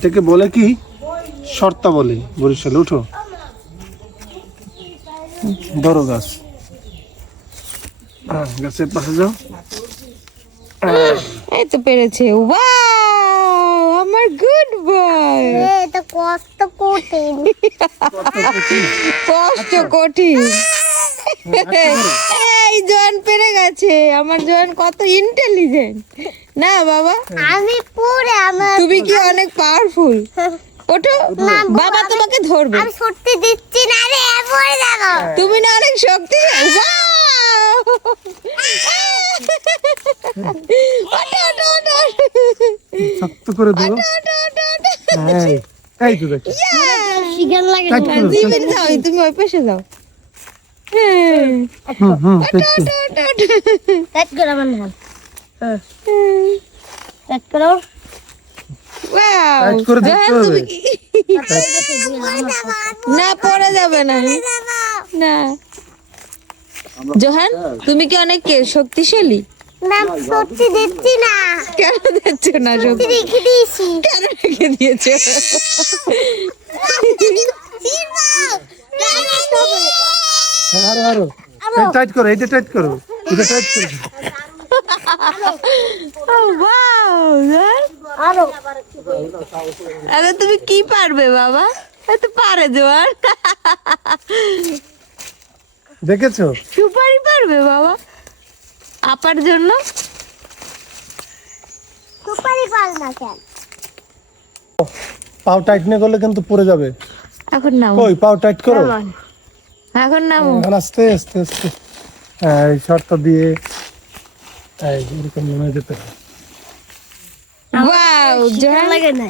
এটাকে বলে কি শর্তাবলী। বরিশালে উঠো, ধরো গাছ, গাছের পাশে যাও। এই তো পেরেছে। ওয়াও, আমার গুড বয়। এটা কষ্ট কঠিন। কষ্ট কঠিন। এই জোয়ান পেরে গেছে। আমার জোয়ান কত ইন্টেলিজেন্ট না বাবা। আমি পুরো আমার তুমি কি অনেক পাওয়ারফুল। ওঠো, বাবা তোমাকে ধরবে। আমি সত্যি দিচ্ছি না রে, পড়ে যাবো। তুমি না অনেক শক্তিশালী। শক্ত করে ধরো। এই তো দেখো, শিগান লাগে টাইট করো, জিমিন যাও, তুমি ওই পাশে যাও। টাইট করো আমার নাম। টাইট করো। Wow! টাইট করে ধরতে জোহান, হবে। তুমি না পড়ে যাবে না। না জোহান, তুমি কি অনেক শক্তিশালী? না সত্যি দিচ্ছি না, কেন দিচ্ছ না? সত্যি রেখে দিয়েছি। কেন রেখে দিয়েছো? আরো আরো টাইট করো, এটা টাইট করো, এটা টাইট করো। Oh, wow! জোহান, আরো আরে তুমি কি পারবে বাবা? এত পারে জোহান। দেখেছো? সুপারি পারবে বাবা আপার জন্য। সুপারি পাল না কেন? পাও টাইট না করলে কিন্তু পড়ে যাবে। এখন নাও, কই পাও টাইট করো, এখন নামো। এখন আস্তে আস্তে আস্তে। এই শর্ত দিয়ে এই এরকম নেমে যেতে হবে। ওয়াও জোহান, লাগে না।